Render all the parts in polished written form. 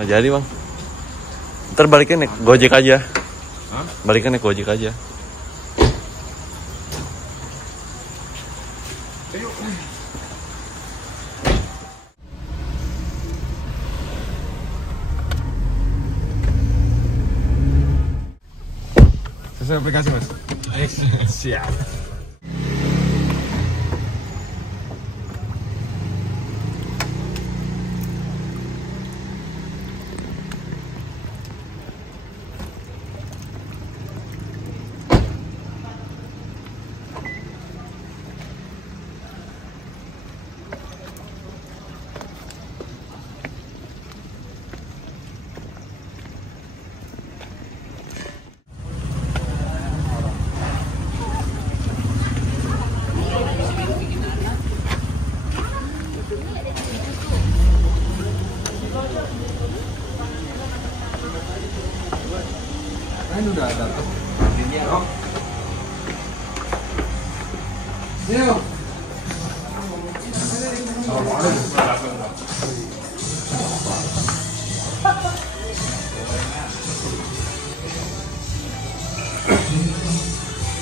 Nggak jadi bang. Ntar baliknya naik Gojek aja. Hah? Baliknya naik Gojek aja. Sesuai aplikasi mas. Siap. Ini udah ada tuh. Oh. Yo.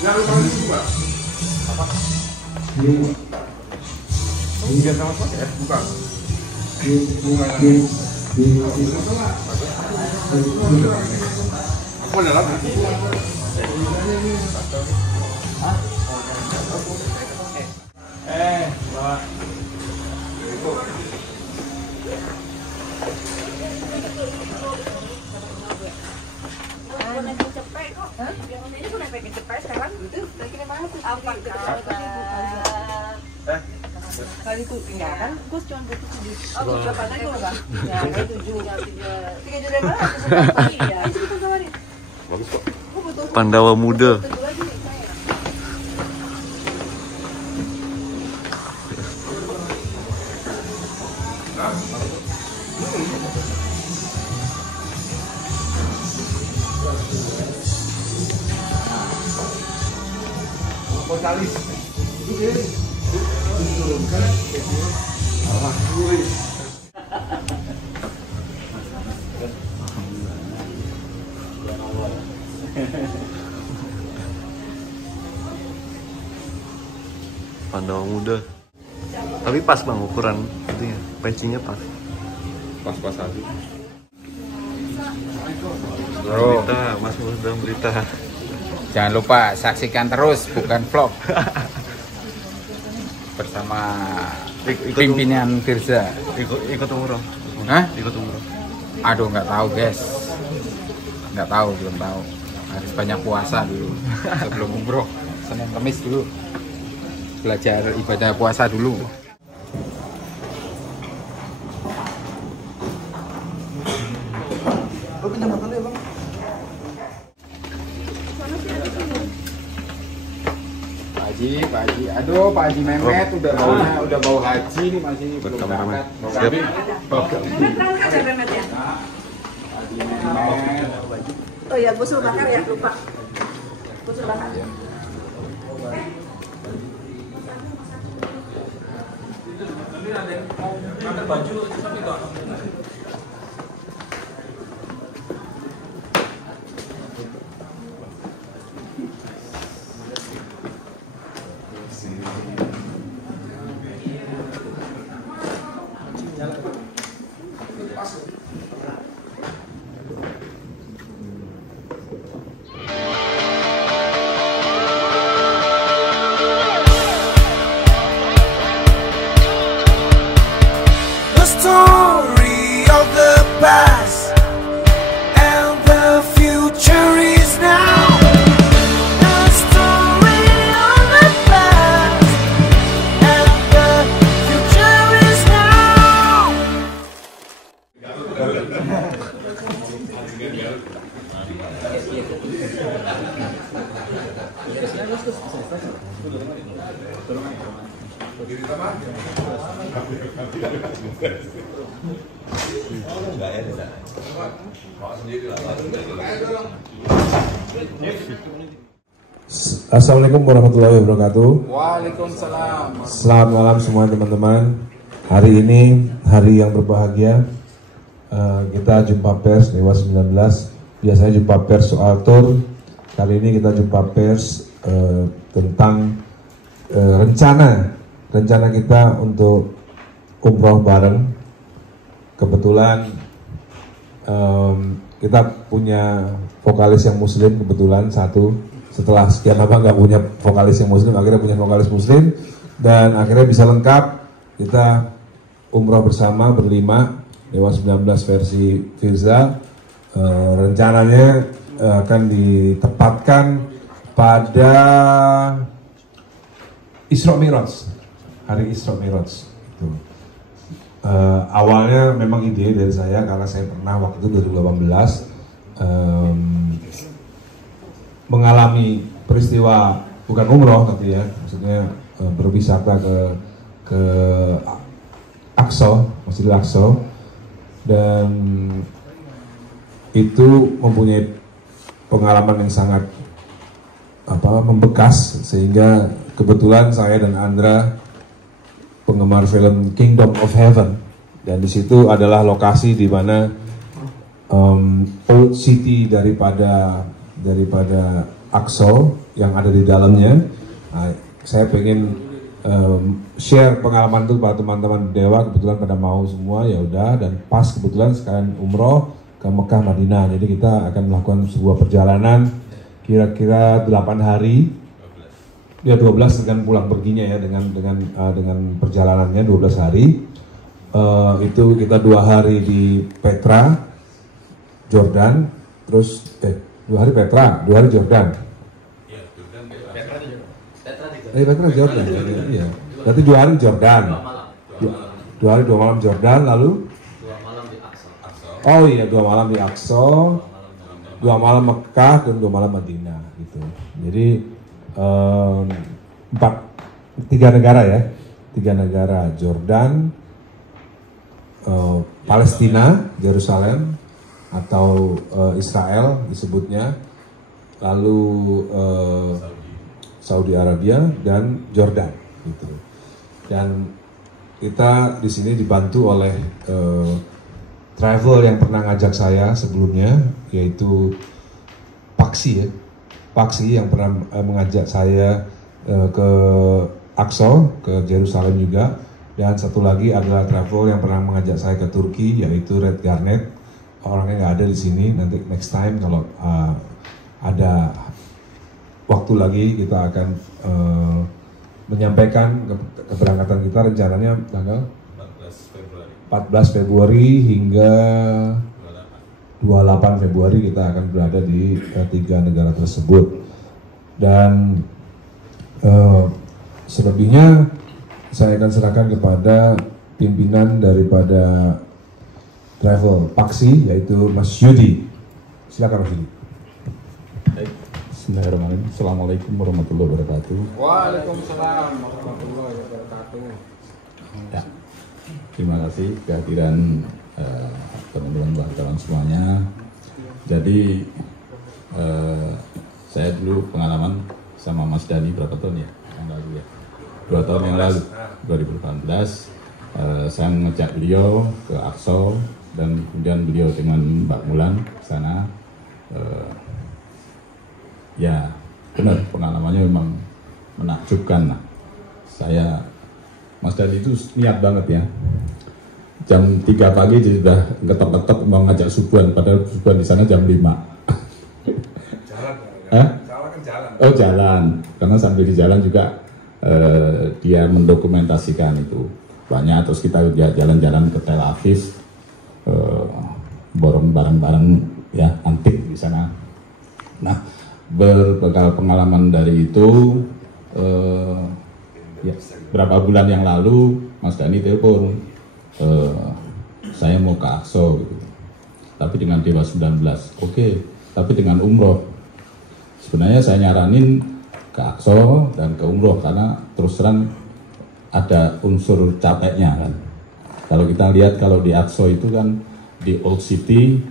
Jangan lupa juga. Apa? Biar sama sama ya, bukan. Aku dalam. Pak. Kali itu tinggal kan, gue cuma butuh 7. Oh, berapa tadi gue enggak? Ya, 7. 3 juta berapa? Iya, itu kita tawarin. Bagus kok. Pandawa muda. Kotalis. Pandawa muda. Tapi pas bang ukuran itunya, pecinya pas. Pas-pas aja. Bro, berita, Mas dalam berita. Jangan lupa saksikan terus, bukan vlog. Bersama pimpinan Firza. Ikut umroh. Hah? Ikut umroh. Aduh, nggak tahu guys. Nggak tahu, belum tahu. Harus banyak puasa dulu sebelum umroh. Senin Kamis dulu. Belajar ibadah puasa dulu. Pak Haji, aduh Pak Haji Mehmet udah bau haji nih masih belum berangkat. Siap. Oh ya, gue suruh bakar ya, lupa. Gue suruh bakar. Story of the past and the future is now. The story of the past and the future is now. Assalamualaikum warahmatullahi wabarakatuh. Waalaikumsalam. Selamat malam semua teman-teman. Hari ini hari yang berbahagia. kita jumpa pers Dewa 19. Biasanya jumpa pers soal tour. Kali ini kita jumpa pers tentang rencana kita untuk umroh bareng. Kebetulan kita punya vokalis yang muslim, kebetulan satu. Setelah sekian lama nggak punya vokalis yang muslim, akhirnya punya vokalis muslim. Dan akhirnya bisa lengkap, kita umroh bersama berlima, Dewa 19 versi Firza. Rencananya akan ditempatkan pada Isra Mi'raj, hari Isra Mi'raj. Awalnya memang ide dari saya karena saya pernah waktu itu 2018 mengalami peristiwa bukan umroh tapi ya, maksudnya berwisata ke Aqsa, Masjidil Aqsa, dan itu mempunyai pengalaman yang sangat membekas, sehingga kebetulan saya dan Andra penggemar film Kingdom of Heaven, dan di situ adalah lokasi di mana old city daripada Aqsa yang ada di dalamnya. Nah, saya pengen share pengalaman itu pada teman-teman Dewa, kebetulan pada mau semua, ya udah, dan pas kebetulan sekarang umroh ke Mekah Madinah. Jadi kita akan melakukan sebuah perjalanan kira-kira 8 hari. Ya 12 dengan pulang perginya ya, dengan perjalanannya 12 hari. Itu kita 2 hari di Petra, Jordan, terus 2 hari Petra, 2 hari Jordan. Petra Jordan. Iya. Berarti 2 hari Jordan. 2 hari 2 malam Jordan, lalu 2 malam di Aqsa. Oh iya, 2 malam di Aqsa, 2 malam Mekah, dan 2 malam Madinah gitu. Jadi 3 negara ya, 3 negara, Jordan, Palestina, Yerusalem atau Israel disebutnya, lalu Saudi Arabia dan Jordan gitu. Dan kita di sini dibantu oleh travel yang pernah ngajak saya sebelumnya, yaitu Paksi ya. Paksi yang pernah mengajak saya ke Aqsa, ke Yerusalem juga, dan satu lagi adalah travel yang pernah mengajak saya ke Turki, yaitu Red Garnet. Orangnya nggak ada di sini. Nanti next time kalau ada waktu lagi kita akan menyampaikan keberangkatan kita. Rencananya tanggal 14 Februari hingga 28 Februari kita akan berada di 3 negara tersebut. Dan selebihnya saya akan serahkan kepada pimpinan daripada travel Paksi, yaitu Mas Yudi. Silakan Mas Yudi. Bismillahirrahmanirrahim. Assalamualaikum warahmatullahi wabarakatuh. Waalaikumsalam warahmatullahi wabarakatuh. Ya, terima kasih kehadiran teman-teman wartawan semuanya. Jadi saya dulu pengalaman sama Mas Dhani berapa tahun ya? Yang lalu ya, 2 tahun yang lalu, 2018. Saya mengajak beliau ke Aqsa, dan kemudian beliau dengan Mbak Mulan ke sana. Ya benar, pengalamannya memang menakjubkan. Saya, Mas Dhani itu niat banget ya. Jam 3 pagi dia sudah ngetok-ngetok mau ngajak subuhan, padahal subuhan di sana jam 5. Jalan. Oh jalan, karena sambil di jalan juga dia mendokumentasikan itu banyak. Terus kita jalan-jalan ke Tel Aviv, borong barang-barang ya antik di sana. Nah, berbekal pengalaman dari itu, ya, berapa bulan yang lalu Mas Dhani telepon, saya mau ke Aqsa gitu, tapi dengan Dewa 19. Oke, tapi dengan umroh. Sebenarnya saya nyaranin ke Aqsa dan ke umroh karena terus terang ada unsur capeknya kan. Kalau kita lihat, kalau di Aqsa itu kan di Old City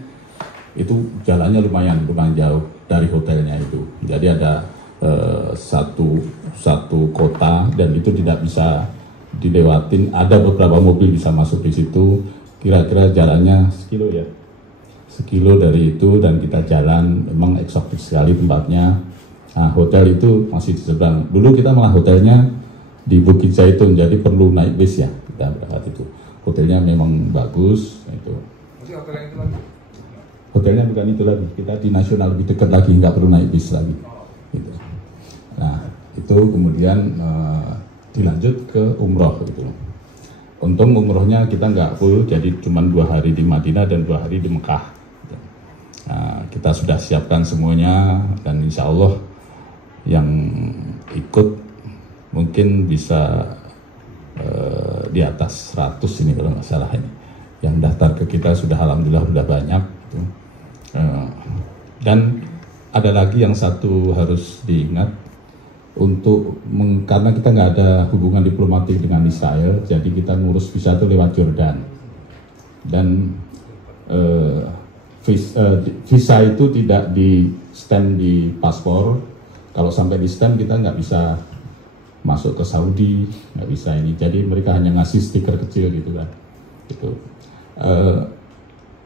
itu jalannya lumayan jauh dari hotelnya itu. Jadi ada satu kota, dan itu tidak bisa dilewatin. Ada beberapa mobil bisa masuk di situ, kira-kira jalannya sekilo ya, sekilo dari itu, dan kita jalan, memang eksotis sekali tempatnya. Nah, hotel itu masih di seberang. Dulu kita malah hotelnya di Bukit Zaitun, jadi perlu naik bis ya kita berangkat itu. Hotelnya memang bagus itu. Hotelnya bukan itu lagi, kita di Nasional lebih dekat lagi, nggak perlu naik bis lagi. Gitu. Nah, itu kemudian dilanjut ke umroh gitu. Untung umrohnya kita nggak full, jadi cuma 2 hari di Madinah dan 2 hari di Mekah. Nah, kita sudah siapkan semuanya, dan insya Allah yang ikut mungkin bisa di atas 100 ini kalau nggak salah ini. Yang daftar ke kita sudah alhamdulillah sudah banyak. Gitu. Dan ada lagi yang satu harus diingat, karena kita nggak ada hubungan diplomatik dengan Israel, jadi kita ngurus visa itu lewat Jordan. Dan visa itu tidak di stamp di paspor. Kalau sampai di stamp kita nggak bisa masuk ke Saudi, nggak bisa ini. Jadi mereka hanya ngasih stiker kecil gitu kan.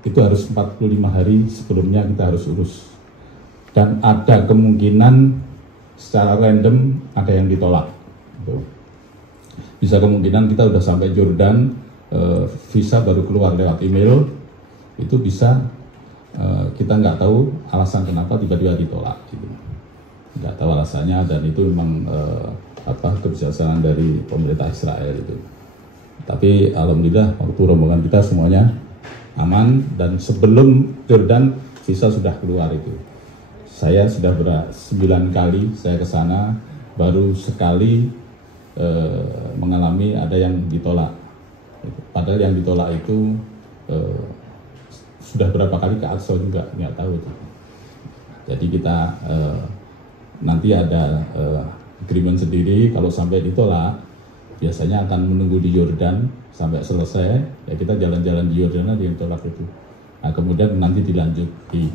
Itu harus 45 hari sebelumnya kita harus urus. Dan ada kemungkinan secara random ada yang ditolak. Bisa kemungkinan kita udah sampai Jordan, visa baru keluar lewat email, itu bisa kita nggak tahu alasan kenapa tiba-tiba ditolak. Gitu. Nggak tahu alasannya, dan itu memang kebijaksanaan dari pemerintah Israel itu. Tapi alhamdulillah waktu rombongan kita semuanya aman, dan sebelum Jordan visa sudah keluar itu. Saya sudah 9 kali saya ke sana, baru sekali mengalami ada yang ditolak. Padahal yang ditolak itu sudah berapa kali ke Aqsa juga, nggak tahu itu. Jadi kita nanti ada agreement sendiri, kalau sampai ditolak biasanya akan menunggu di Yordan sampai selesai, ya kita jalan-jalan di Yordan aja yang tolak itu. Nah, kemudian nanti dilanjut di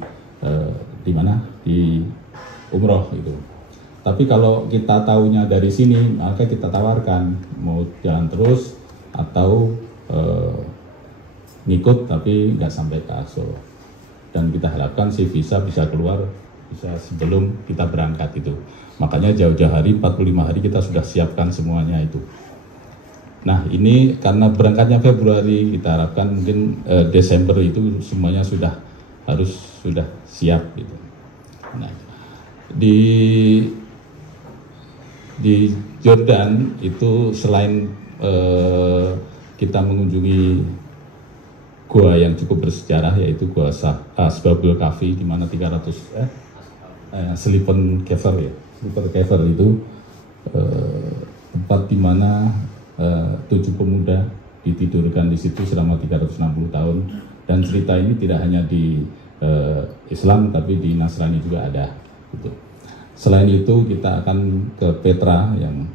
mana? Di umroh itu. Tapi kalau kita tahunya dari sini, maka kita tawarkan mau jalan terus atau ngikut tapi nggak sampai ke Aqsa. Dan kita harapkan si visa bisa keluar bisa sebelum kita berangkat itu. Makanya jauh-jauh hari, 45 hari kita sudah siapkan semuanya itu. Nah, ini karena berangkatnya Februari, kita harapkan mungkin Desember itu semuanya sudah siap gitu. Nah, di Jordan itu selain kita mengunjungi gua yang cukup bersejarah, yaitu gua Asbabul Kahfi, di mana 300 Sleeping Cave ya. Sleeping Cave itu tempat di mana 7 pemuda ditidurkan di situ selama 360 tahun. Dan cerita ini tidak hanya di Islam, tapi di Nasrani juga ada. Gitu. Selain itu kita akan ke Petra, yang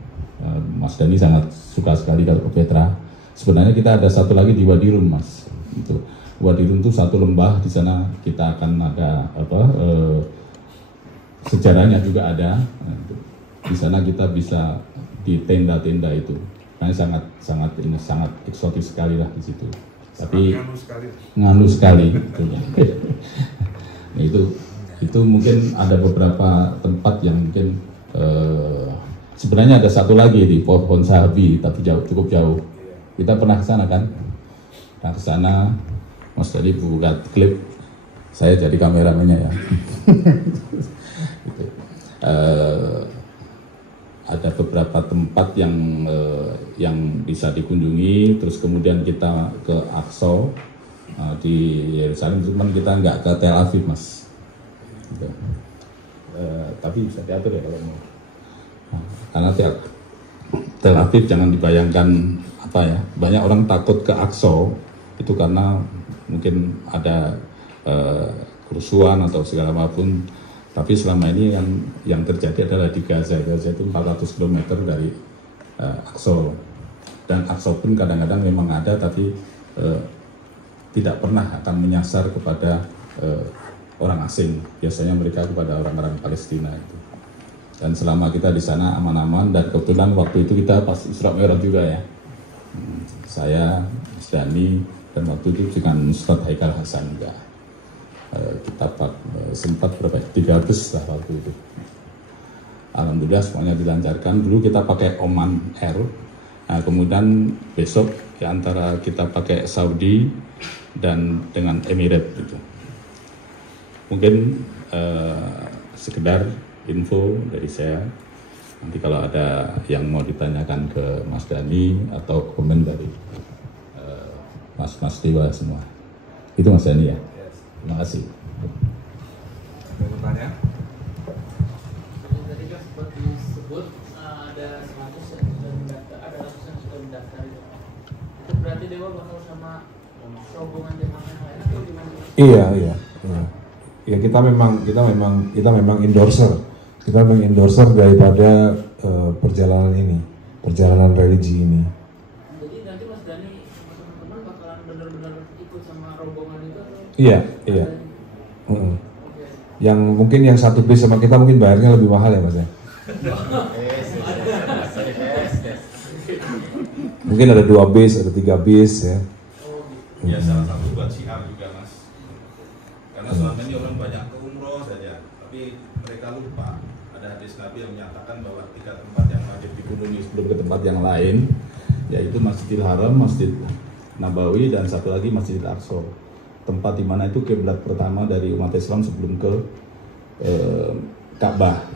Mas Dhani sangat suka sekali kalau ke Petra. Sebenarnya kita ada satu lagi di Wadi Rum, Mas. Itu Wadi Rum itu satu lembah, di sana kita akan ada sejarahnya juga ada. Di sana kita bisa di tenda-tenda itu. Nah, sangat eksotis sekali lah di situ. Tapi nganu sekali. Nah, itu mungkin ada beberapa tempat yang mungkin sebenarnya ada satu lagi di Pohon Sahabi, tapi cukup jauh. Kita pernah ke sana kan? Nah, ke sana Mas Dhani buat klip, saya jadi kameramennya ya. Gitu. Ada beberapa tempat yang bisa dikunjungi, terus kemudian kita ke Aqsa di Yerusalem, cuman kita nggak ke Tel Aviv, Mas. Gitu. Tapi bisa diatur ya kalau mau. Karena Tel Aviv jangan dibayangkan banyak orang takut ke Aqsa itu karena mungkin ada kerusuhan atau segala apapun. Tapi selama ini yang terjadi adalah di Gaza. Gaza itu 400 km dari Aqsa. Dan Aqsa pun kadang-kadang memang ada, tapi tidak pernah akan menyasar kepada orang asing. Biasanya mereka kepada orang-orang Palestina itu. Dan selama kita di sana aman-aman, dan kebetulan waktu itu kita pas Isra Mi'raj juga ya. Saya, Mas Dhani, dan waktu itu dengan Ustadz Haikal Hasan juga. Kita sempat berapa? 300 lah waktu itu. Alhamdulillah semuanya dilancarkan. Dulu kita pakai Oman Air. Nah, kemudian besok di antara kita pakai Saudi dan dengan Emirates gitu. Mungkin sekedar info dari saya. Nanti kalau ada yang mau ditanyakan ke Mas Dhani atau komen dari Mas Dewa semua. Itu Mas Dhani ya. Terima kasih. Ada pertanyaan? Tadi kan sempat disebut ada 100 yang sudah mendaftar, ada ratusan yang sudah mendaftar itu. Itu berarti Dewa bakal sama rombongan jemaah yang lain atau gimana? Iya. Ya kita memang endorser. Kita memang endorser daripada perjalanan ini, perjalanan religi ini. Jadi nanti Mas Dhani sama teman-teman bakalan benar-benar ikut sama rombongan itu atau? Iya. Yang mungkin yang satu bis sama kita mungkin bayarnya lebih mahal ya Mas ya. Mungkin ada 2 bis, ada 3 bis ya. Ya salah satu buat syiar juga Mas. Karena selama ini orang banyak ke umroh saja, tapi mereka lupa ada hadis Nabi yang menyatakan bahwa 3 tempat yang wajib dikunjungi sebelum ke tempat yang lain, yaitu Masjidil Haram, Masjid Nabawi, dan satu lagi Masjidil Aqsa. Tempat di mana itu kiblat pertama dari umat Islam sebelum ke Ka'bah.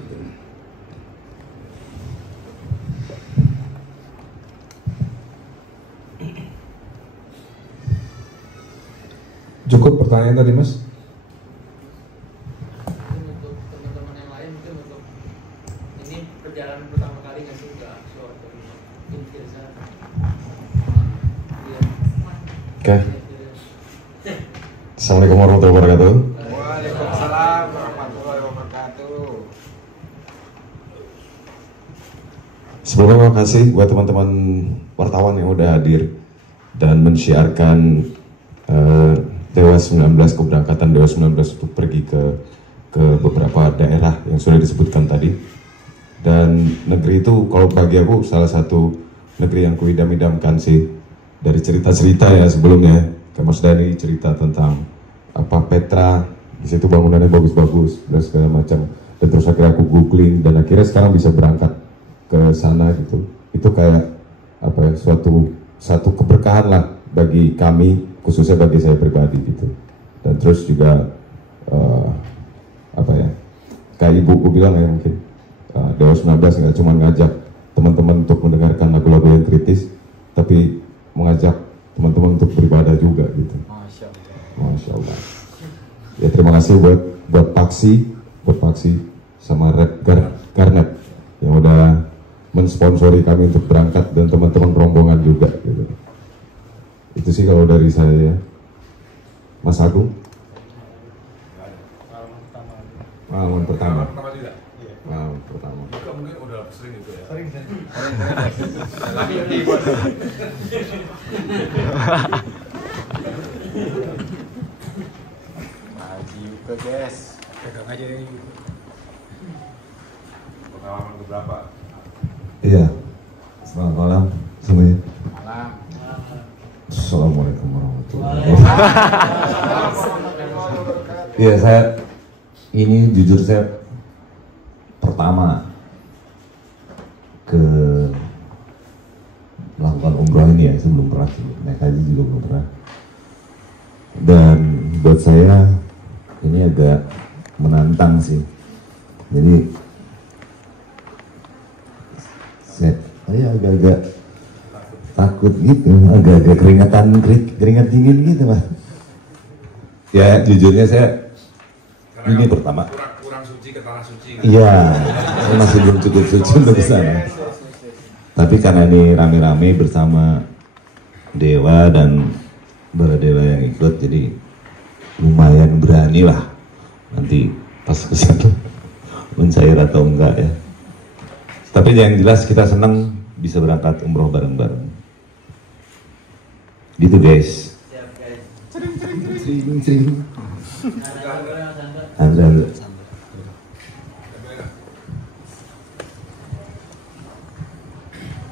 Cukup pertanyaan tadi Mas? Untuk teman-teman yang lain mungkin untuk ini perjalanan pertama kali nggak sih ke Aqsa atau mungkin biasa? Oke. Assalamualaikum warahmatullahi wabarakatuh. Waalaikumsalam warahmatullahi wabarakatuh. Sebelumnya terima kasih buat teman-teman wartawan yang udah hadir dan mensiarkan Dewa 19, keberangkatan Dewa 19 untuk pergi ke beberapa daerah yang sudah disebutkan tadi. Dan negeri itu kalau bagi aku salah satu negeri yang kuidam-idamkan sih. Dari cerita-cerita ya sebelumnya, kayak Mas Dhani cerita tentang apa Petra, di situ bangunannya bagus-bagus dan segala macam. Dan terus akhirnya aku googling dan akhirnya sekarang bisa berangkat ke sana gitu. Itu kayak apa ya, satu keberkahan lah bagi kami, khususnya bagi saya pribadi gitu. Dan terus juga apa ya, kayak ibuku bilang ya mungkin Dewa 19 nggak cuma ngajak teman-teman untuk mendengarkan lagu-lagu yang kritis, tapi mengajak teman-teman untuk beribadah juga gitu. Masya Allah. Ya terima kasih buat Paksi sama Red Garnet yang udah mensponsori kami untuk berangkat dan teman-teman rombongan juga gitu. Itu sih kalau dari saya ya. Mas Agung. Pengalaman pertama. Pengalaman pertama. Mungkin udah sering itu ya. Sering. Haji juga guys. Pegang aja deh. Pengalaman keberapa? Iya. Selamat malam semuanya. Malam. Assalamualaikum warahmatullahi wabarakatuh. Iya, saya ini jujur saya pertama ke melakukan umroh ini ya, saya belum pernah sih, naik haji juga belum pernah. Dan buat saya ini agak menantang sih. Jadi saya agak-agak takut gitu, agak-agak keringat dingin gitu Mas. Ya jujurnya saya ini pertama. Kurang suci ke tanah suci. Iya, saya masih belum cukup suci untuk sana. Tapi karena ini rame-rame bersama Dewa dan para Dewa yang ikut, jadi lumayan berani lah. Nanti pas kesana mencair atau enggak ya. Tapi yang jelas kita senang bisa berangkat umroh bareng-bareng. Gitu guys. Sering. Andra.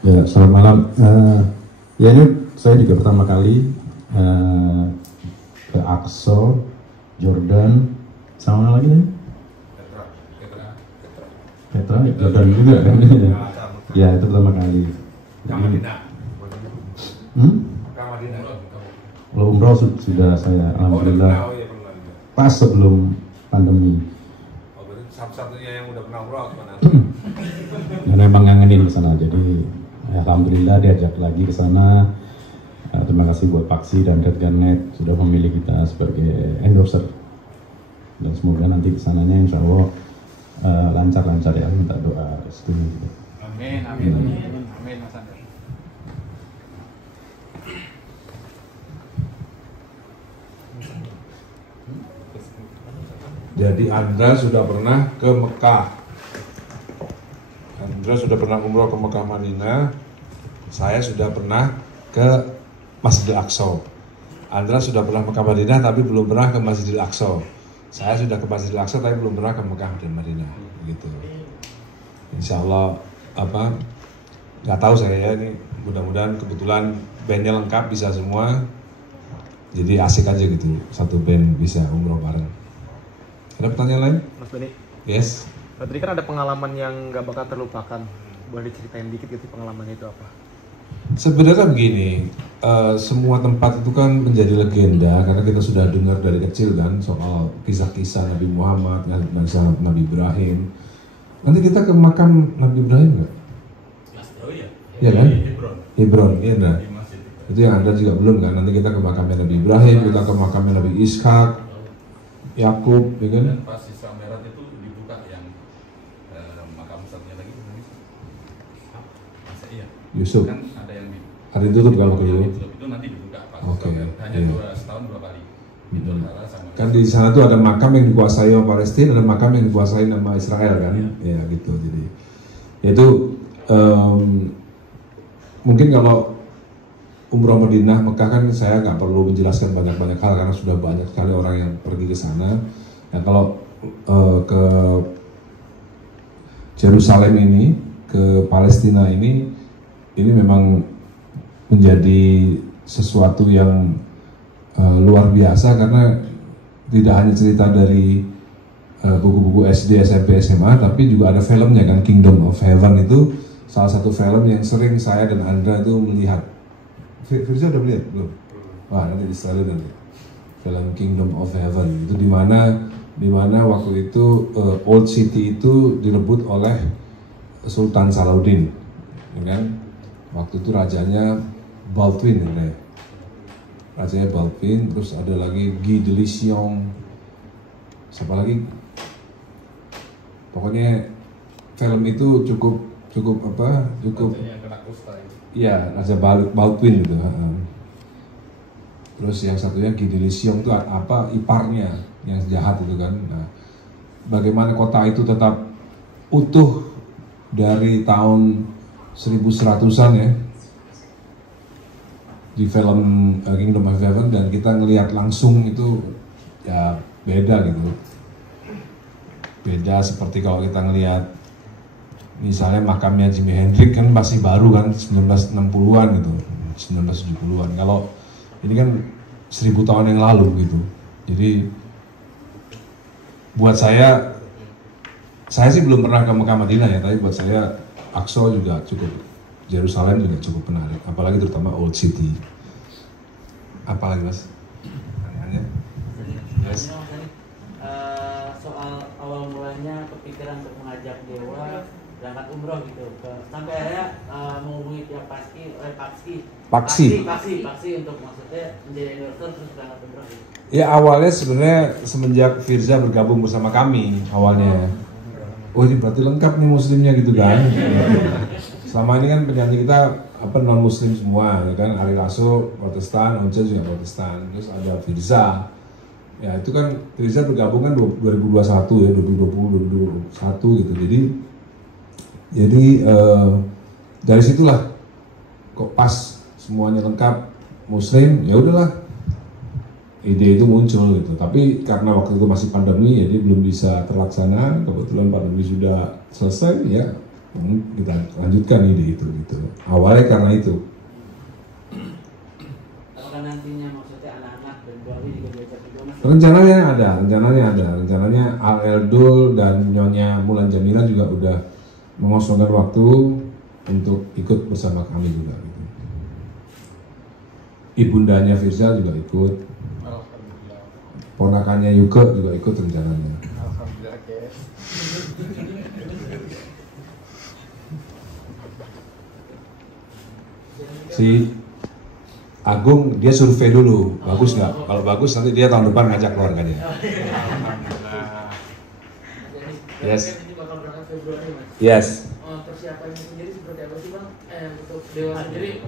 Ya, selamat malam. Ya ini saya juga pertama kali ke Aqsa, Jordan, sama mana lagi nih? Petra, Jordan juga kan? Ya itu pertama kali. Kalau umroh sudah saya alhamdulillah pas sebelum pandemi. Satu-satunya yang udah pernah umroh kemana? Ya memang ngangenin ke sana, jadi alhamdulillah diajak lagi ke sana. Terima kasih buat Paksi dan Red Garnet sudah memilih kita sebagai endorser. Dan semoga nanti kesananya insya Allah lancar-lancar ya, minta doa restu. Amin, amin, amin, amin, Mas Andra. Jadi Andra sudah pernah ke Mekah. Andra sudah pernah umroh ke Mekah Madinah. Saya sudah pernah ke Masjidil Aqsa. Andra sudah pernah Mekah Madinah tapi belum pernah ke Masjidil Aqsa. Saya sudah ke Masjidil Aqsa tapi belum pernah ke Mekah dan Madinah. Gitu. Insya Allah nggak tahu saya ya, ini mudah-mudahan kebetulan bandnya lengkap bisa semua. Jadi asik aja gitu, satu band bisa umroh bareng. Ada pertanyaan lain? Mas Beni? Yes. Tadi kan ada pengalaman yang nggak bakal terlupakan. Boleh diceritain dikit gitu pengalamannya itu apa? Sebenarnya begini, semua tempat itu kan menjadi legenda karena kita sudah dengar dari kecil kan soal kisah-kisah Nabi Muhammad, kisah Nabi Ibrahim. Nanti kita ke makam Nabi Ibrahim nggak? Iya kan? Hebron, iya kan? Itu yang Anda juga belum kan? Nanti kita ke makamnya Nabi Ibrahim, kita ke makamnya Nabi Ishak, Yakub, ya kan? Dan pas Isra Mi'raj itu dibuka yang makam satunya lagi. Masa iya? Yusuf. Kan ada yang di hari ditutup kalau ke Yusuf. itu nanti dibuka Pak. Oke. Hanya setahun 2 kali. Itu sama. Kan di sana tuh ada makam yang dikuasai sama Palestina, ada makam yang dikuasai sama Israel kan? Ya gitu. Jadi itu mungkin kalau umroh Madinah, Mekah kan saya nggak perlu menjelaskan banyak-banyak hal karena sudah banyak sekali orang yang pergi ke sana. Nah kalau ke Yerusalem ini, ke Palestina ini memang menjadi sesuatu yang luar biasa karena tidak hanya cerita dari buku-buku SD, SMP, SMA, tapi juga ada filmnya kan, Kingdom of Heaven itu salah satu film yang sering saya dan Andra itu melihat. Firza udah melihat belum? Wah nanti di-setelin nanti. Film Kingdom of Heaven itu di mana waktu itu Old City itu direbut oleh Sultan Salahuddin, ya kan? Waktu itu rajanya Baldwin, ya. Rajanya Baldwin, terus ada lagi Guy de Lission, siapa lagi? Pokoknya film itu cukup iya, Raja Baldwin gitu. Terus yang satunya Guy de Lission itu apa, iparnya yang jahat itu kan. Nah, bagaimana kota itu tetap utuh dari tahun 1100-an ya di film Kingdom of Heaven, dan kita ngelihat langsung itu ya beda gitu. Beda seperti kalau kita ngelihat misalnya makamnya Jimi Hendrix kan masih baru kan, 1960-an gitu, 1970-an. Kalau ini kan 1000 tahun yang lalu gitu. Jadi buat saya sih belum pernah ke Mekah Madinah ya, tapi buat saya Aqsa juga cukup, Yerusalem juga cukup menarik, apalagi terutama Old City. Apalagi Mas? Pertanyaannya? Yes. Soal awal mulanya kepikiran untuk mengajak Dewa berangkat umroh gitu, sampai akhirnya menghubungi pihak Paksi untuk maksudnya menjadi endorser terus berangkat umroh gitu. Ya awalnya sebenarnya semenjak Firza bergabung bersama kami awalnya. Oh ini berarti lengkap nih muslimnya gitu kan. Selama ini kan penyanyi kita non muslim semua, ya kan? Ari Lasso Protestan, Once juga Protestan, terus ada Firza. Ya itu kan Firza bergabung kan 2021 ya, 2020 2021 gitu. Jadi dari situlah kok pas semuanya lengkap muslim, ya udahlah ide itu muncul gitu. Tapi karena waktu itu masih pandemi, jadi belum bisa terlaksana. Kebetulan pandemi sudah selesai, ya kita lanjutkan ide itu gitu. Awalnya karena itu. Apakah nantinya maksudnya Rencananya Al Eldul dan Nyonya Mulan Jamila juga udah mengosongkan waktu untuk ikut bersama kami juga. Gitu. Ibundanya Firza juga ikut, ponakannya Yuke juga ikut rencananya. Alhamdulillah guys. Si Agung dia survei dulu, bagus nggak? Kalau bagus nanti dia tahun depan ngajak keluarganya. Yes. Ini bakal berangkat Februari, Mas. Yes. Persiapannya sendiri seperti apa sih, Bang? Untuk Dewa sendiri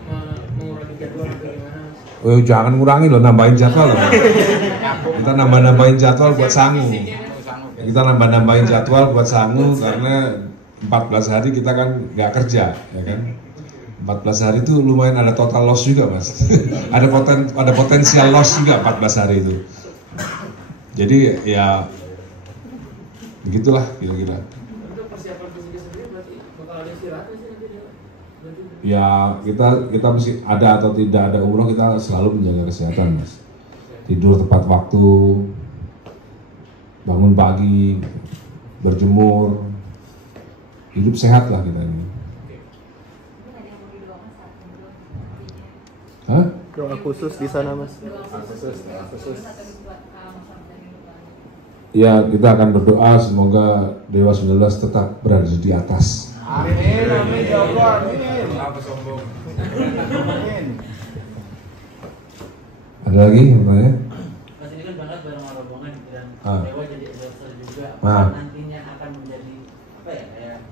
mengurangi jadwal atau gimana, Mas? Oh, jangan ngurangi loh, nambahin jadwal loh. Kita nambah-nambahin jadwal buat sangu. Kita nambah-nambahin jadwal buat sangu karena 14 hari kita kan nggak kerja, ya kan? 14 hari itu lumayan ada total loss juga, Mas. ada potensial loss juga 14 hari itu. Jadi ya begitulah kira-kira. Untuk persiapan fisiknya sendiri berarti bakal ada istirahatnya sih nanti Dewa? Ya kita mesti ada atau tidak ada umroh, kita selalu menjaga kesehatan, Mas. Tidur tepat waktu, bangun pagi, berjemur, hidup sehat lah kita ini. Hah? Doa khusus di sana, Mas. Khusus. Ya, kita akan berdoa semoga Dewa 19 tetap berada di atas. Amin, amin, ya Allah, amin. Apa sombong? Amin. Ada lagi yang bertanya? Mas ini kan berangkat bareng rombongan dan Ah. Dewa jadi endorser juga. Ah. Apakah nantinya akan menjadi apa ya kayak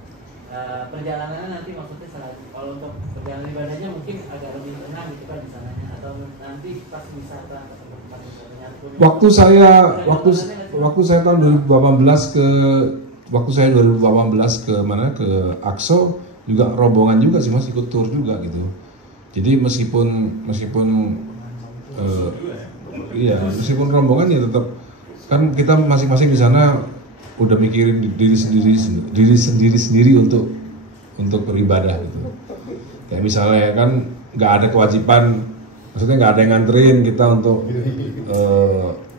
perjalanannya nanti maksudnya kalau untuk perjalanan ibadahnya mungkin agak lebih tenang gitu kan di sananya atau nanti pas wisata atau tempat wisatanya pun. Waktu saya tahun 2018 ke mana ke Akso juga rombongan juga sih, Mas, ikut tour juga gitu. Jadi meskipun rombongan ya tetap kan kita masing-masing di sana udah mikirin diri sendiri untuk beribadah gitu. Kayak misalnya kan nggak ada kewajiban, maksudnya nggak ada yang nganterin kita untuk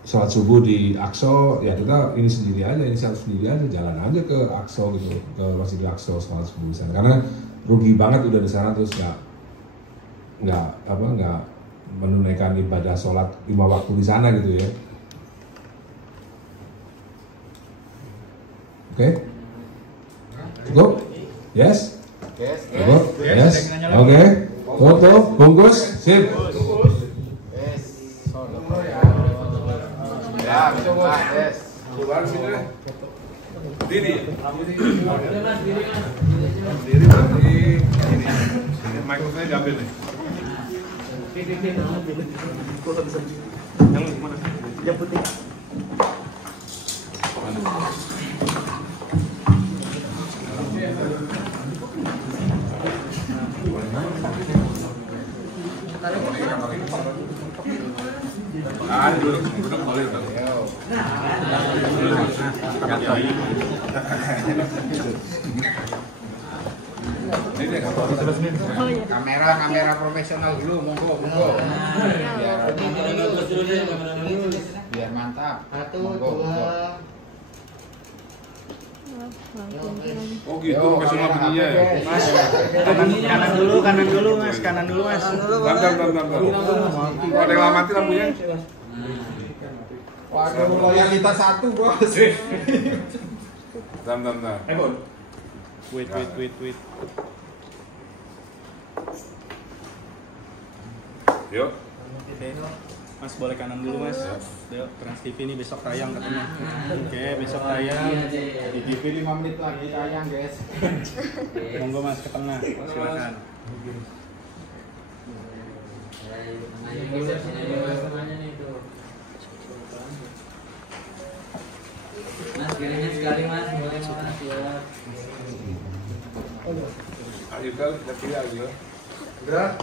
sholat subuh di Aqsa, ya kita inisiatif sendiri aja, jalan aja ke Aqsa gitu, ke Masjidil Aqsa sholat subuh di sana. Karena rugi banget udah di sana terus nggak menunaikan ibadah sholat 5 waktu di sana gitu ya. Oke? Cukup? Yes? Cukup? Yes? Oke? Tutup, bungkus, sip. Ya, coba, yes. Diri. Mikrofon diambil nih. Yang putih. Duduk boleh. Kamera profesional dulu, monggo. Biar mantap. Monggo. Oh gitu, profesional begininya ya? Mas, kanan dulu mas. Bentar. Oh, ada yang mati lampunya? Waduh, loyalitas satu, Bos. Bentar. Wait. Yuk. Mas boleh kanan dulu mas. Trans TV ini besok tayang katanya. Oke, besok tayang. Di TV 5 menit lagi tayang, guys. Monggo mas ke tengah. Silakan. Mas, kirinya sekali mas, boleh mas ya. Ayo kali, pilih lagi ya. Udah.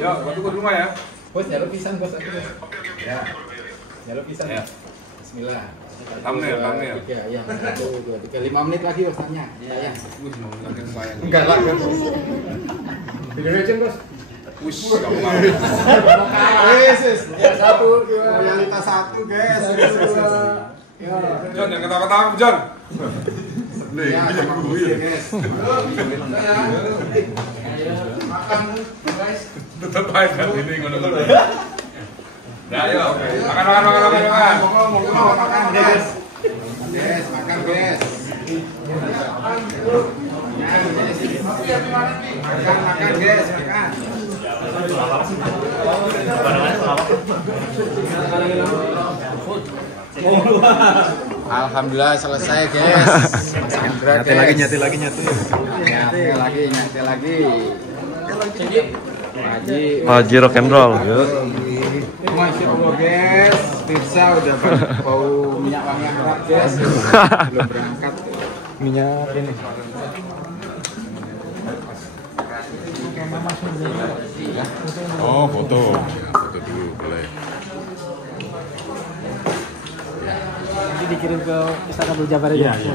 Ya, waktu ke rumah ya. Bos, nyaluk pisang, Bos. Ya. Nyaluk pisang. Ya. Bismillah. Thumbnail. 1, 2, 3. 5 menit lagi Bosnya. Tayang. Makin sayang. Enggak lah, Bos. Video legend, Bos. Wush, kamu satu, dua. Realitas satu, guys. John, jangan ketawa-ketawa, John. Nih, sama gue, guys. Makan, guys. Tetap aja ini ngono-ngono. Nah, ayo. Makan. Makan, guys. Guys, makan, guys. Makan, guys, makan. Alhamdulillah selesai guys. Mas Hendra Nyate lagi. Nyate lagi. Haji rock and roll. Masya Allah guys, pizza udah bau minyak wangi Arab guys. Belum berangkat. Minyak ini. Oh, foto dulu boleh. Nanti dikirim ke Istana Abdul Jabbar aja. Iya.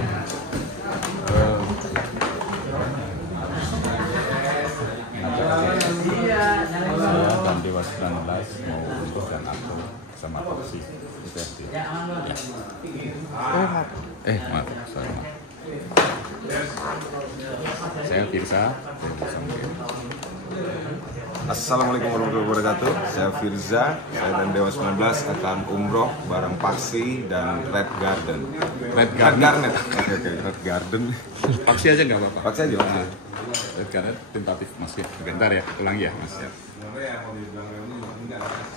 Dan Dewa 19 mau untuk dan aku sama Toksi itu ya. Maaf, sorry. Saya Firza. Assalamualaikum warahmatullahi wabarakatuh. Saya Firza. Saya dan Dewa 19 akan umroh bareng Paksi dan Red Garden. Red Garden. Oke, Red Garden. Paksi aja nggak apa-apa. Paksi aja, Pak. Red Garden tentatif masih. Bentar ya, ulangi ya Mas.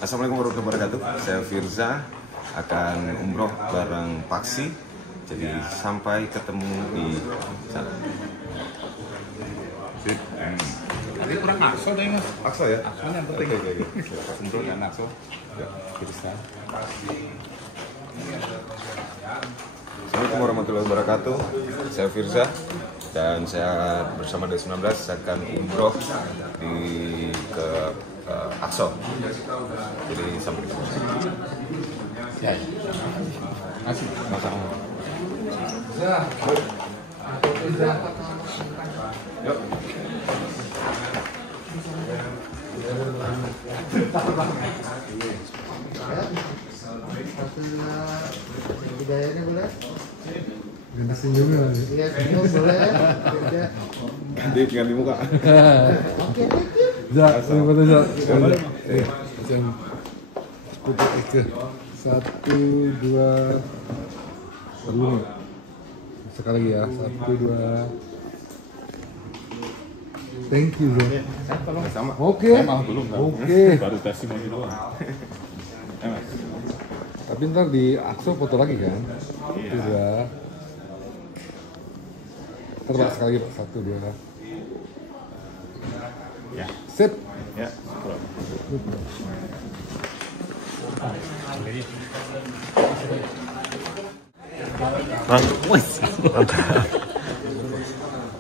Assalamualaikum warahmatullahi wabarakatuh. Saya Firza akan umroh bareng Paksi. Jadi sampai ketemu di sana. Tadi kurang Akso deh Mas. Akso ya? Akso yang penting. Untuk dan Akso. Firza. Assalamualaikum warahmatullahi wabarakatuh. Saya Firza dan saya bersama D19 akan umroh ke Akso. Jadi sampai ketemu. Ya. Masih. Yuk. Budayanya boleh? Ganti senyumnya lagi. Iya, senyum boleh. Ganti muka. Oke, Zak, ini foto Zak. Kupu Ike. 1, 2. Dulu nih. Sekali lagi ya. 1, 2. Thank you, Zak. Sama. Oke. Oke. Baru testimoni doang. Tapi ntar di Akso foto lagi kan? Iya. Ntar sekali lagi 1, 2. Ya. Sip. Ya.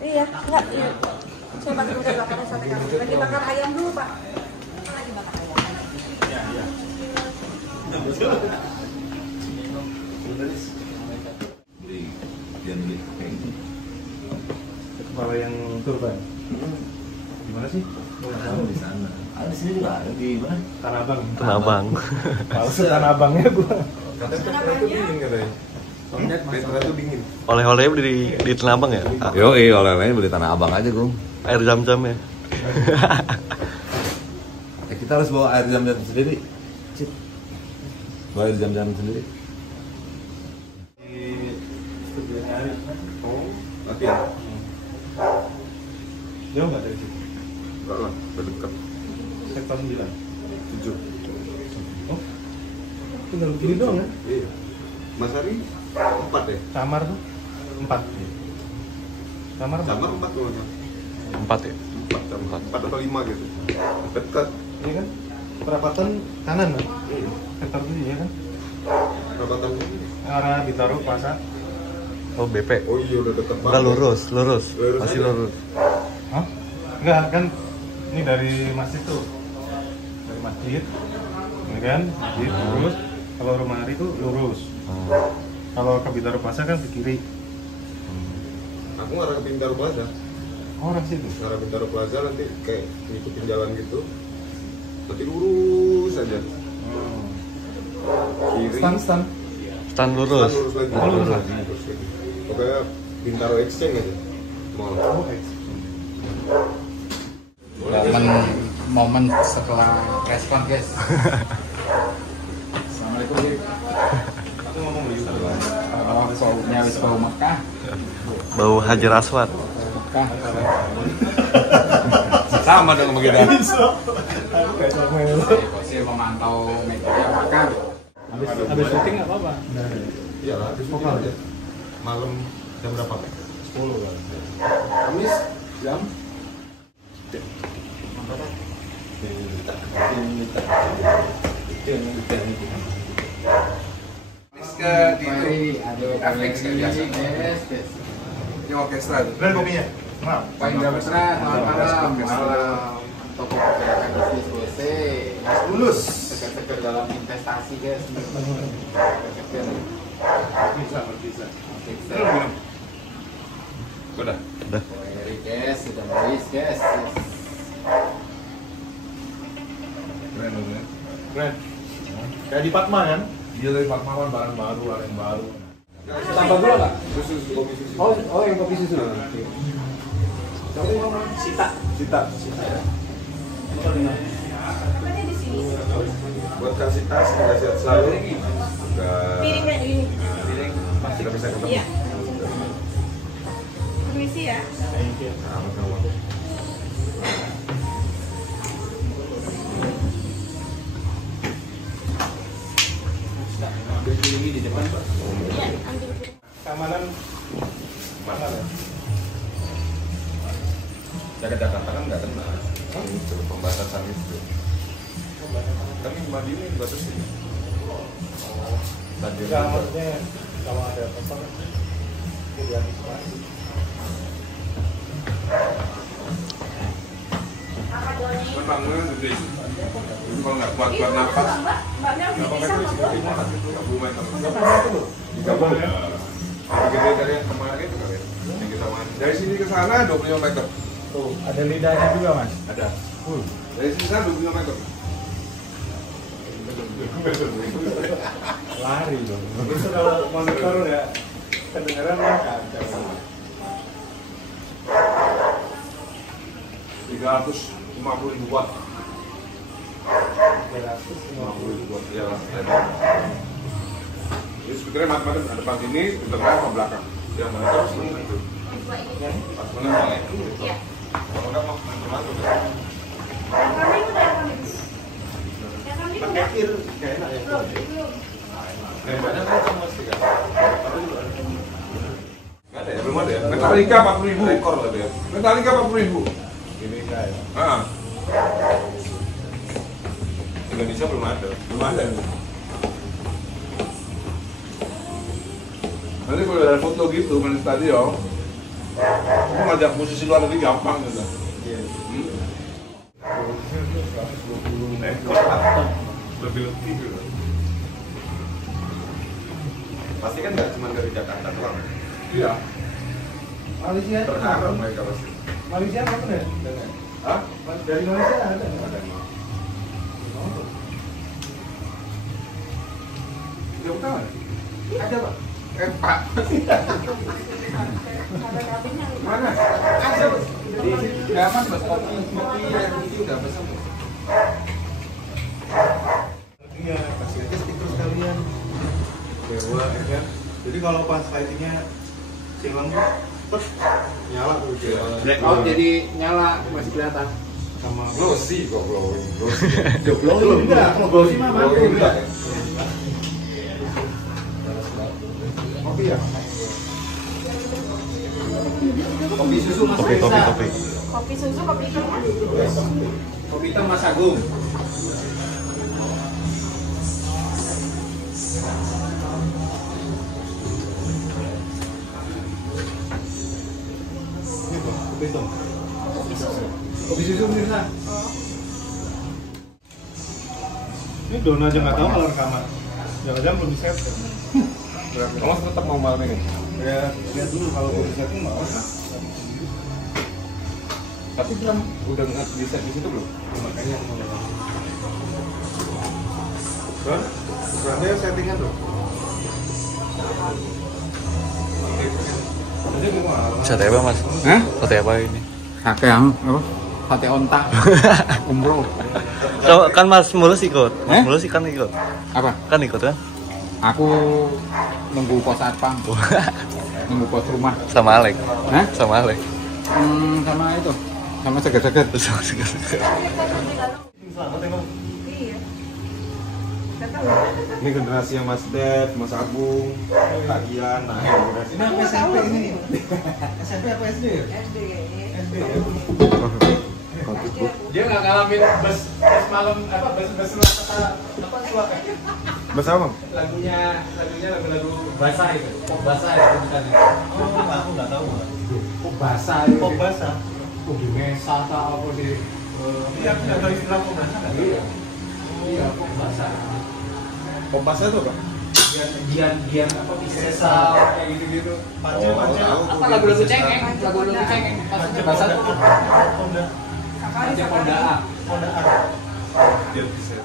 Iya, enggak. Saya bantu udah bakar sate kambing. Lagi bakar ayam dulu, Pak. Lagi bakar ayam. Kalau yang turban. Gimana sih? Di sana. Ada di sini juga ada di mana? Tanah Abang. Tanah Abang. Males Tanah Abangnya gua. Petra itu dingin. Oleh-olehnya beli di Tanah Abang ya? Yo, oleh-olehnya beli Tanah Abang aja, Gung. Air jam-jam ya? Kita harus bawa air jam-jam sendiri. Cip. Bawa air jam-jam sendiri. Nanti ya? Jauh nggak dari situ? Enggak lah, udah deket. Sektor 9. 7. Oh, tinggal begini doang ya? Iya. Mas Ari 4 ya? Kamar tuh 4. Kamar 4. Kamar 4 tuh. 4 ya? 4 atau 5 gitu. Dekat. Iya kan? Perapatan kanan kan? Iya. Sektor 7 ya kan? Perapatan Arah Bintaro Plaza. Oh, BP. Oh iya udah deket banget. Enggak, lurus. Masih aja. lurus. Hah? Enggak kan? Ini dari masjid tuh. Dari masjid. Ini kan? Masjid lurus. Kalau rumah Ari tuh lurus. Kalau ke Bintaro Plaza kan ke kiri. Aku ngarah ke Bintaro Plaza. Orang situ. Ngarah Bintaro Plaza nanti kayak ngikutin jalan gitu. Berarti lurus saja. Kiri. Stand lurus. Lurus lagi. Pokoknya Bintaro Exchange aja. Mall. Momen setelah respon guys. Assalamualaikum guys. Aku ngomong dulu. Baunya wis bau Mekah. Bau Hajar Aswad. Mekah. Sama dong sama kita. Aku kayak sama ya. Saya memantau media Mekah. Habis syuting nggak apa-apa. Iya lah, habis vokal aja. Malam jam berapa? 10 kan. Kamis jam Ini orkestra tuh. Dan kopinya. Kenapa? Pak Indra Putra, selamat malam. Toko pergerakan bisnis BC. Mas Bulus. Seger-seger dalam investasi guys. Bisa. Udah. Dari guys, sudah habis guys. Keren loh ya. Keren. Kayak di Padma kan? Dia dari Fatma kan barang baru, ada yang baru. Tambah gula nggak? Susu kopi susu. Oh yang kopi susu. Sita. Ya. Buat kasih tas, semoga sehat selalu. Piring kayak gini. Piring masih bisa ketemu. Iya. Permisi ya. Sama-sama. Di depan Pak. Iya, ambil. Keamanan mana ya? Jakarta kan nggak kena. Itu pembatasan itu. Kan cuma di ini batasin. Tadi Enggak, maksudnya kalau ada apa-apa kan diantisipasi. kan bangunan gede. Kalau nggak kuat napas. Mbaknya bisa Digabung ya. Gede dari yang kemarin itu kali. Yang kita main. Dari sini ke sana 25 meter. Tuh, ada lidahnya juga Mas. Ada. Dari sini sana 25 meter. Lari dong. Itu kalau monitor ya kedengeran lah kacau. 350.000 watt. 350.000 watt ya lah. Jadi speakernya macam-macam, ada depan sini, di tengah, ke belakang. Yang monitor sebenarnya itu. Pas mana itu? Kalau nggak mau macam-macam. Pakai ear kayak enak ya. Banyak kan mesti kan. Nggak ada ya, belum ada ya. Metallica 40.000 rekor lah dia. Metallica 40.000. Ini kayak. Indonesia belum ada. Nanti kalau ada foto gitu main stadion, aku ngajak musisi luar negeri gampang gitu. Lebih gitu. Pasti kan nggak cuma dari Jakarta doang. Iya. Malaysia Terharu mereka pasti. Malaysia apa ya? Hah? Dari Malaysia ada nggak? Ada. Jauh tahu? Ada Pak. Pak. Mana? Ada. Nggak mas, kopi air putih udah pesan. Iya, kasih aja stiker sekalian. Dewa, ya kan? Jadi kalau pas lightingnya silang tuh, nyala tuh. Blackout jadi nyala, masih kelihatan. Sama Glossy kok glowing. glowing enggak, kalau glossy mah mati. Kopi ya? Kopi susu Mas Kopi. kopi susu, kopi hitam ya? Kopi hitam Mas Agung. Kopi susu pemirsa. Ini Dona aja nggak tahu kalau rekaman. Jangan-jangan belum di-set. Kamu tetap mau malam ini? Ya, lihat dulu kalau belum di-setting nggak usah. Tapi belum udah nggak di set di situ belum? Makanya aku mau Berarti settingan tuh. Sate apa mas? Hah? Sate apa ini? Sate yang apa? Sate onta. Umroh. So, kan Mas Mulus ikut. Mas Mulus kan ikut. Apa? Kan ikut kan? Aku nunggu pos satpam. Nunggu pos rumah. Sama Alek. Hah? Sama Alek. Sama itu. Sama seger-seger. Sama seger-seger. Ini generasinya Mas Ded, Mas Agung, Kak Gian, nah Ini apa SMP ini? SMP apa SD ya? SD kayaknya. SD ya? Dia nggak ngalamin bus malam apa bus apa suaka. Bas apa? Lagunya lagu basah itu. Pop basah itu bukan. Oh, aku nggak tahu. Pop basah itu. Pop basah. Oh, di Mesa atau apa di Iya, aku nggak tahu istilah pop basah. Iya, pop basah. Pop basah itu apa? Gian apa Mesa kayak gitu-gitu. Pancel. Apa lagu-lagu cengeng? Lagu-lagu cengeng. Pas basah tuh. Honda. Honda A. Honda A. Dia bisa.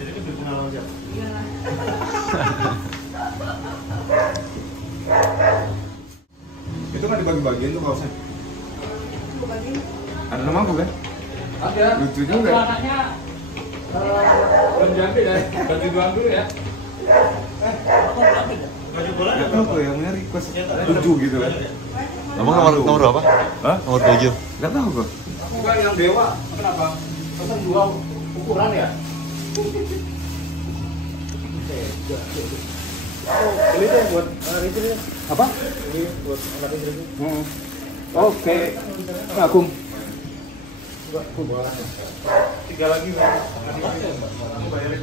Jadi kan berpengalaman aja. Itu kan dibagi-bagiin tuh kaosnya. Ada nama aku kan? Ada. Lucu juga. Anaknya belum diambil ya. Bagi doang dulu ya. Baju bola Gak tau kok yang request 7 gitu kan. Emang nomor apa? Hah? Nomor 7. Gak tau kok. Enggak yang dewa. Kenapa? Pesan 2 ukuran ya? Beli deh buat itu ya. Apa? Beli buat anak itu. Oke. Agung. Tiga lagi kan. Aku bayarin.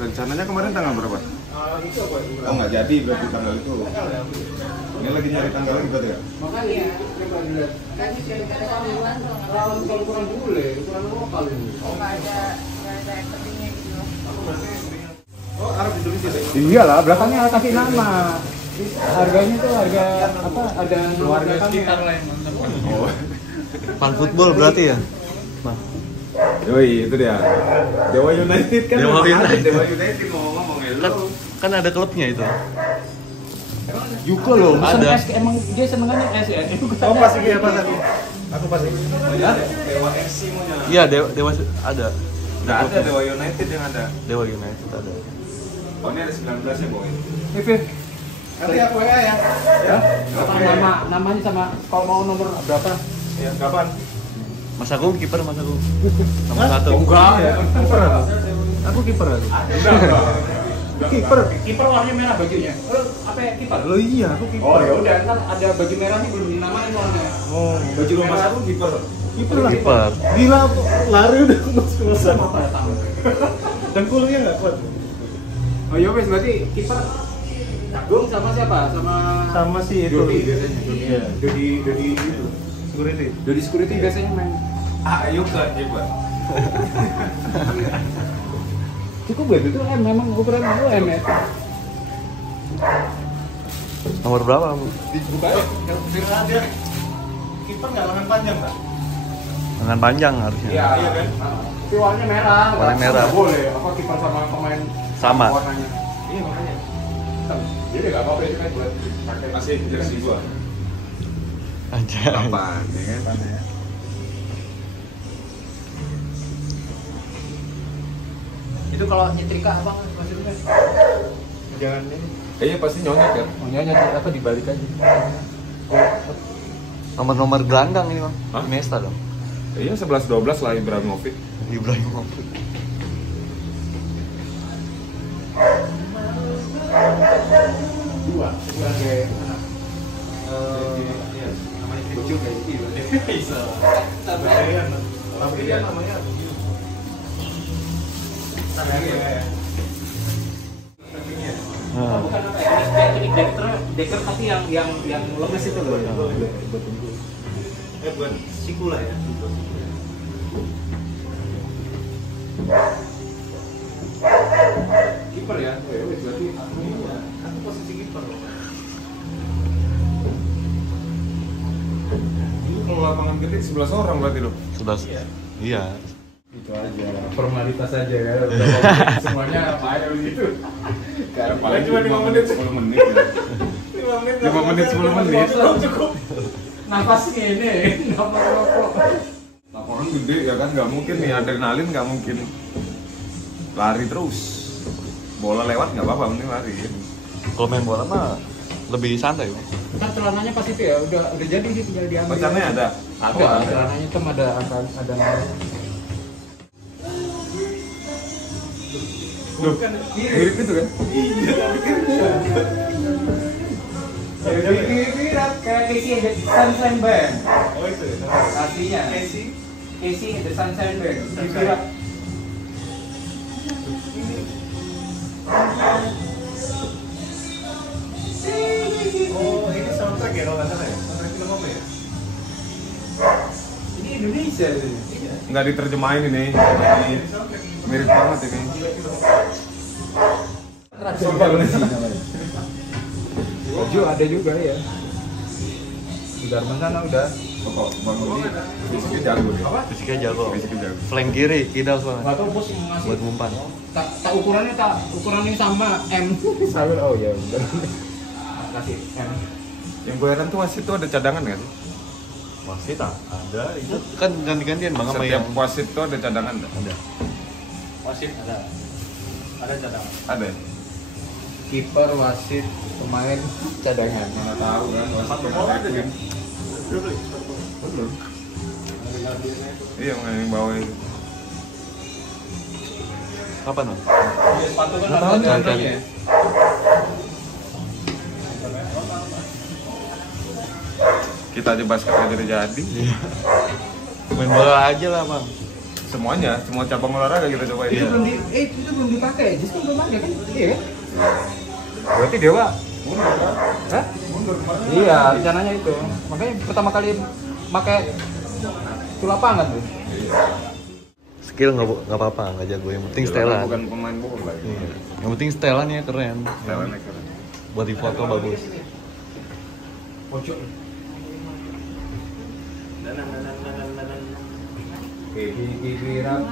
Rencananya kemarin tanggal berapa? Itu apa? Oh nggak jadi berarti tanggal itu. Ini lagi nyari tanggal lagi berarti ya? Makanya coba dilihat. Kan bisa dikatakan duluan tuh. Kalau ukuran bule, ukuran lokal ini. Oh, nggak ada yang pentingnya gitu. Oh, Arab Indonesia deh. Iyalah, belakangnya kasih nama. Harganya tuh harga apa? Ada Keluarga sekitar lah yang Oh. Fan football berarti ya? Yoi, itu dia. Dewa United kan. Dewa United. Dewa United ngomong-ngomong ya. Kan ada klubnya itu. juga loh. Ada. Emang dia senengannya S ya. Oh, pasti dia pas aku. Aku pasti. Ya, Dewa FC punya. Iya, Dewa ada. Nggak ada Dewa United yang ada. Dewa United ada. Oh, ini ada 19 ya, Boy. Nanti aku WA ya. Ya. Namanya sama kalau mau nomor berapa? Ya, kapan? Mas Agung kiper Mas Agung. Nomor 1. Enggak ya. Kiper apa? Aku kiper aku. Kiper warnanya merah bajunya. Apa ya kiper? Lo iya, aku kiper. Oh ya udah, ntar ada baju merahnya belum dinamain warnanya. Oh, baju lo Mas aku kiper. Kiper lah. Kiper. Gila, lari udah ngos-ngosan. Apa ya tahu? Dan kulungnya nggak kuat. Oh ya wes berarti kiper Agung sama siapa? Sama si itu. Dodi biasanya. Iya, Dodi itu. Security. Dodi security biasanya main. Ayo ke kiper. Cukup gak itu M memang ukuran aku M ya. Nomor berapa? Dibuka ya. Kalau dia kiper nggak lengan panjang, Pak? Lengan panjang harusnya. Iya kan. Tapi warnanya merah. Warna merah. Nggak boleh. Apa kiper sama pemain Sama. warnanya. Iya makanya. Jadi nggak apa-apa itu kan buat pakai. Masih jersey gua. Anjay. Apaan ya kan? Itu kalau nyetrika abang maksudnya? Jangan ini. Kayaknya pasti nyonyet ya. Maunya apa dibalik aja. Nomor-nomor gelandang ini Bang. Hah? Iniesta dong. Iya 11-12 lah Ibrahimovic. Ibrahimovic. Dua sebagai anak. Iya, namanya Bocil kayak gitu. Bisa. Tapi dia namanya Nah. Bukan apa ya? Ini deker tapi yang lemes itu loh. bukan sikula ya. Kiper ya? Berarti Aku posisi kiper loh. Ini kalau lapangan gede 11 orang berarti loh. 11. Iya. Itu aja, formalitas aja ya. Semuanya ayo gitu. Paling cuma 5 menit 10 menit ya. 5 menit 10 menit cukup. Nafas ini, nafas rokok. Laporan gede ya kan, nggak mungkin nih adrenalin, nggak mungkin lari terus. Bola lewat nggak apa-apa, mending lari. Kalau main bola mah lebih santai. Kan celananya pas itu ya udah jadi sih, tinggal diambil. Pacarnya ada. Celananya hitam ada namanya. Loh, mirip itu kan? Mirip kayak Casey the Sunshine Band. Oh itu ya? Artinya Casey the Sunshine Band. Mirip. Oh, ini soundtrack ya kalau nggak salah ya? Soundtrack film apa ya? Ini Indonesia sih. Nggak diterjemahin ini. Mirip banget ini. Baju ada juga ya. Sudarman sana udah. Bang Rudi fisiknya jago deh. Fisiknya jago. Fisiknya jago. Flank kiri, kidal soalnya. Nggak tahu bos yang ngasih. Buat umpan. Tak ukurannya sama M. Sama oh ya udah. Kasih M. Yang gue heran tuh wasit tuh ada cadangan nggak sih? Wasit ada, itu kan ganti-gantian bang sama Setiap yang wasit tuh ada cadangan nggak? ada. Wasit ada cadangan. Ada. Kiper, wasit, pemain cadangan. Nggak tahu kan wasit yang ada. Belum. Iya yang bawa itu. Kapan bang? Sepatu kan Nggak tahu, ada cari. cadangannya. Kita aja basket aja udah jadi. Main bola aja lah bang. Semuanya, semua cabang olahraga kita cobain. Iya. Itu belum dipakai. Justru belum ada kan? Iya kan? Berarti Dewa Hah? Iya, rencananya itu. Makanya pertama kali pakai itu lapangan tuh. Skill nggak apa-apa, nggak jago. Yang penting setelan. bukan pemain bola. Iya. Yang penting setelannya keren. Setelannya keren. Buat di foto bagus. Pojok. Dan Kibirat.